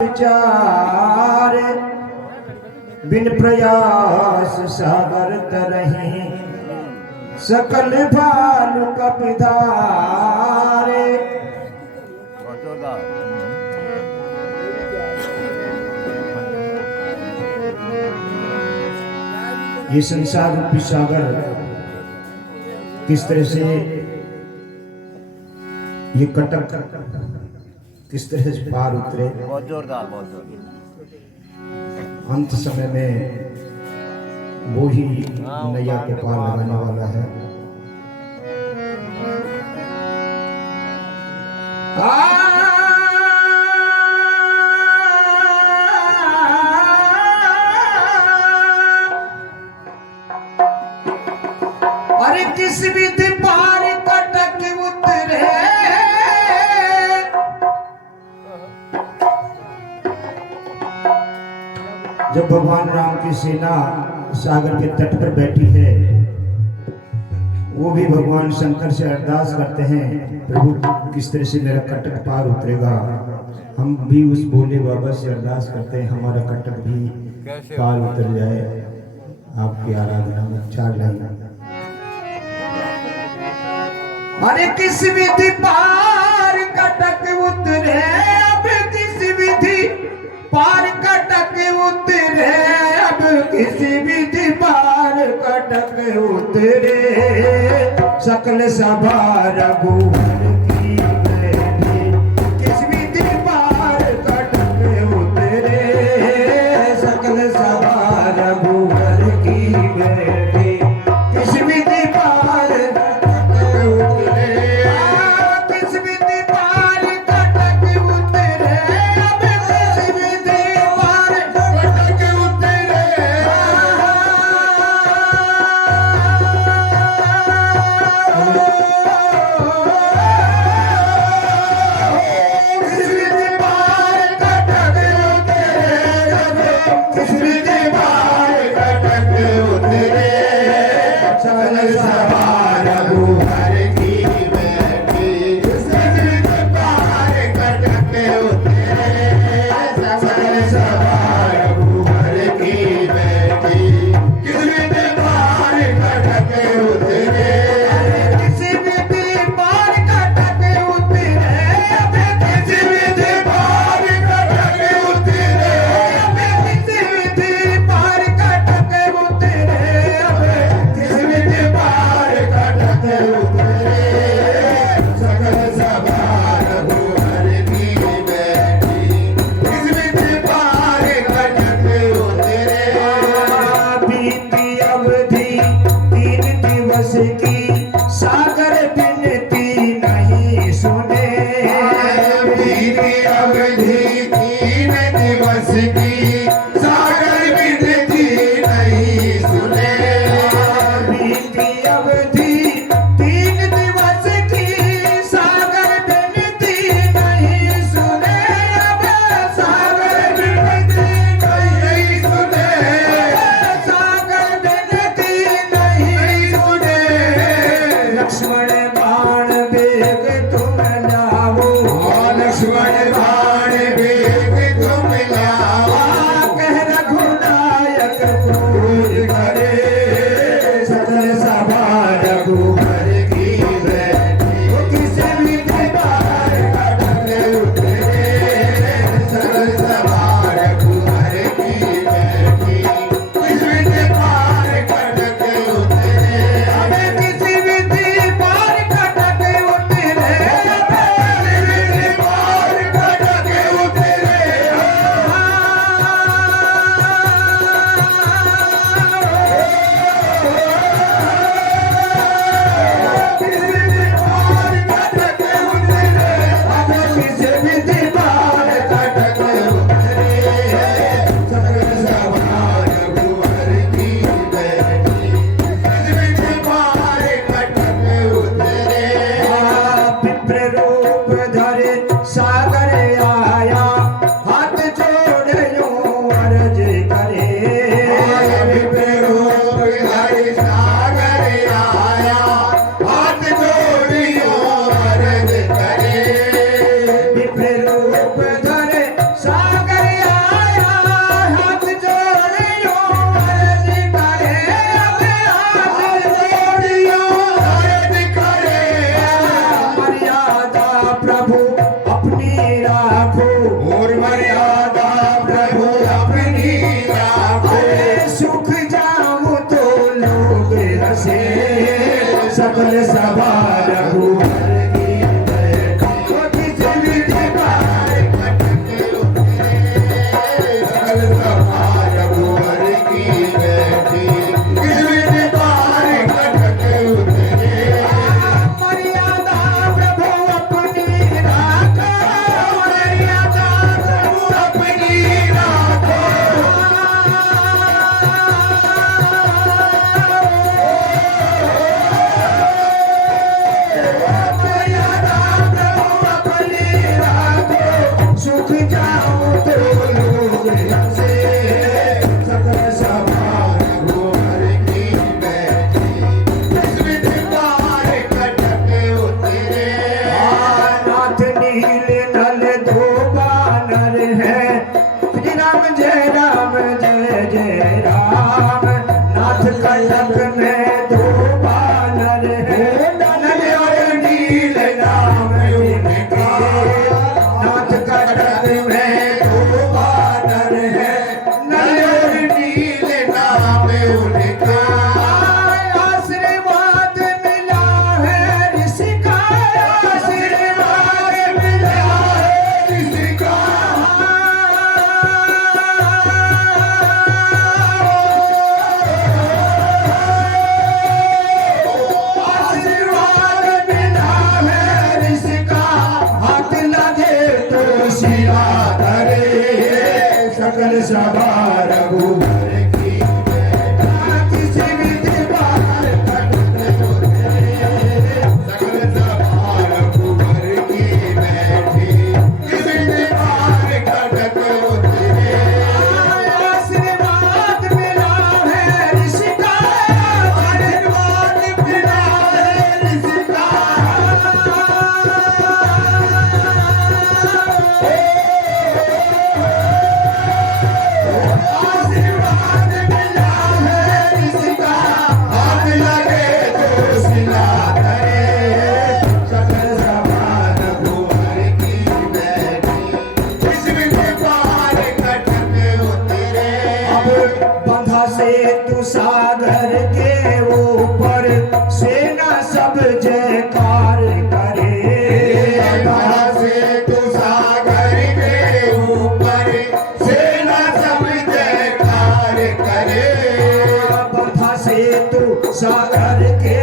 विचार बिन प्रयास सागर तरही सकल भालु कपिधारे। ये संसार रूपी सागर किस तरह से ये कटक किस तरह से पार उतरे। बहुत जोरदार, बहुत जोरदार। अंत समय में वो ही नैया को पार लगाने वाला है। अरे किस विधि पार कटक उतरे, जब भगवान राम की सेना सागर के तट पर बैठी है, वो भी भगवान शंकर से अरदास करते हैं, प्रभु किस तरह से मेरा कटक पार उतरेगा। हम भी उस भोले बाबा से अरदास करते हैं, हमारा कटक भी पार उतर जाए। आपकी आराधना में 4 लाइन। अरे किस विधि पार कटक उतरे, अब किस विधि पार कटक उतरे, अब किसी विधि पार कटक उतरे। सकल सभा रघुवर की बैठी, किस विधि पार कटक उतरे। सकल सभा रघुवर की बैठी, किस विधि पार कटक उतरे। किस विधि पार कटक उतरे, अब किस विधि पार कटक उतरे। किस विधि पार कटक उतरे, किस विधि पार कटक उतरे। सकल सभा रघुवर की बैठी, किस विधि पार कटक उतरे। सकल सभा रघुवर की बैठी, किस विधि पार कटक उतरे। किस विधि पार कटक उतरे, अब किस विधि पार कटक उतरे। अब किस विधि पार कटक उतरे, अब किस विधि पार कटक उतरे। सकल सभा रघुवर की बैठी, किस विधि पार कटक उतरे। बीती अवधि 3 दिवस की, सागर बिनती नहीं सुने। बीती अवधि 3 दिवस की, सागर बिनती नहीं सुने। बीती अवधि 3 दिवस की, सागर बिनती नहीं सुने। अब सागर बिनती नहीं सुने, सागर बिनती नहीं सुने। लक्ष्मण बाण बेग तुम लाओ, लक्ष्मण बाण बेग तुम लाओ। कह रघुनायक क्रोध करे, सकल सभा रघुवर की बैठी, किस विधि पार कटक उतरे। सकल सभा रघुवर की बैठी, किस विधि पार कटक उतरे। अब किस विधि पार कटक उतरे, अब किस विधि पार कटक उतरे। किस विधि पार कटक उतरे, अब किस विधि पार कटक उतरे। सकल सभा रघुवर की बैठी, किस विधि पार कटक उतरे। विप्र रूप धरे सागर आया, हाथ जोड़ यूं अर्ज करे। विप्र रूप धरे सागर आया, हाथ जोड़ यूं अर्ज करे। विप्र रूप धरे सागर मर्यादा प्रभु अपनी राखे, सुख जाऊं तो लोग हंसे, सकल सभा रघुवर की बैठी। किस विधि पार सकल सभा रघुवर की बैठी, किस विधि पार कटक उतरे। मर्यादा प्रभु अपनी राखे, मर्यादा प्रभु अपनी राखे। मर्यादा प्रभु अपनी राखे, सुख जाऊं तो लोग हंसे, सकल सभा रघुवर की बैठी, किस विधि पार कटक उतरे। नाथ नील नल दो बानर है, श्री राम जय जय राम। नाथ कटक में दो बानर है, नल और नील नाम उनके। नाथ कटक में दो बानर है, नल और नील नाम उनका। आशीर्वाद मिला है ऋषि का, आशीर्वाद मिला है ऋषि का। आशीर्वाद मिला है ऋषि का, हाथ लगे तो शिला धरे, सकल सभा रघुवर की किसी विधि पार कटक उतरे। सकल सभा रघुवर की बैठी, किस विधि पार कटक उतरे। आशीर्वाद मिला है ऋषि का, आशीर्वाद मिला है ऋषि का। आशीर्वाद मिला है ऋषि का, हाथ लगे तो शिला धरे, सकल सभा रघुवर की बैठी, किस विधि पार कटक उतरे। अब बंधा से तू सागर के ऊपर, सेना सब जयकार करे। बंधा से तू सागर के ऊपर, सेना सब जयकार करे। बंधा से तू सागर के